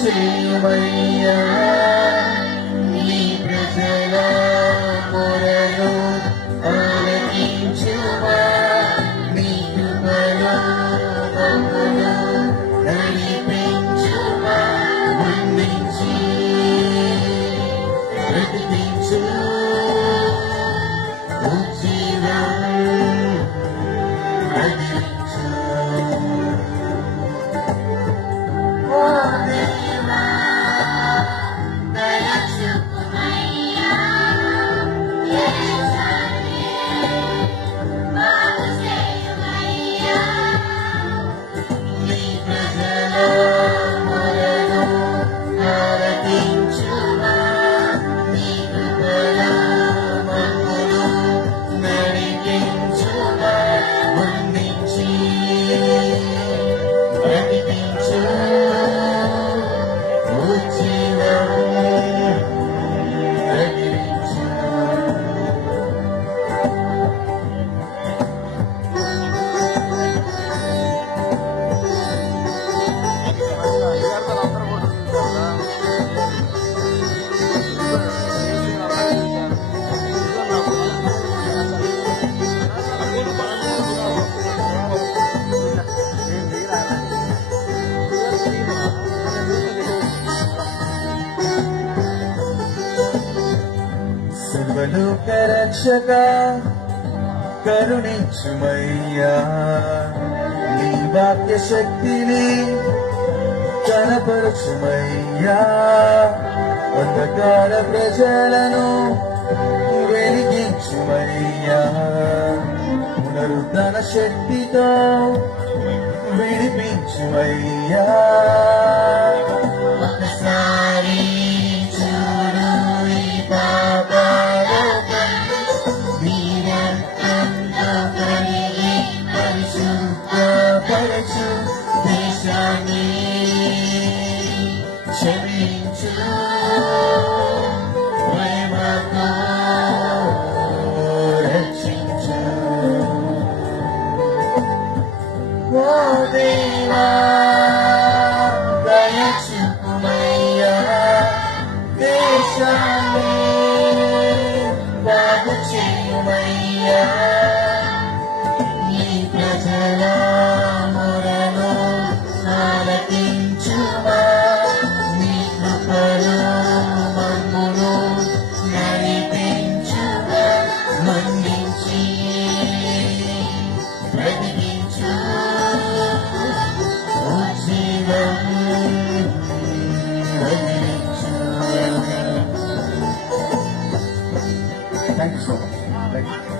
చేయమయ్యా నీ ప్రజల మొరను ఆలకించుమా నీ కృపలో మమ్మను నడిపించుమా వందించి బ్రతికించు ఉజ్జీవం రగిలించు సర్వలోక రక్షక కరుణించుమయ్యా నీ వాక్య శక్తిని కనపరచుమయ్యా అంధకార ప్రజలను వెలిగించుమయ్యా పునరుద్ధరణ శక్తితో విడిపించుమయ్యా ఒకసారి చూడు ఈ పాపలోకం నీ రక్తంతో కడిగి పరిశుద్ధపరచు దేశాన్ని క్షమించు ప్రేమతో రక్షించు ఓ దేవా దయచూపుమయ్యా దేశాన్ని బాగు చేయమయ్యా నీ ప్రజల మొరను ఆలకించుమా నీ కృపలో మమ్మును నడిపించుమా మన్నించి బ్రతికించు ఉజ్జీవం రగిలించు. Thank you so much. Thank you.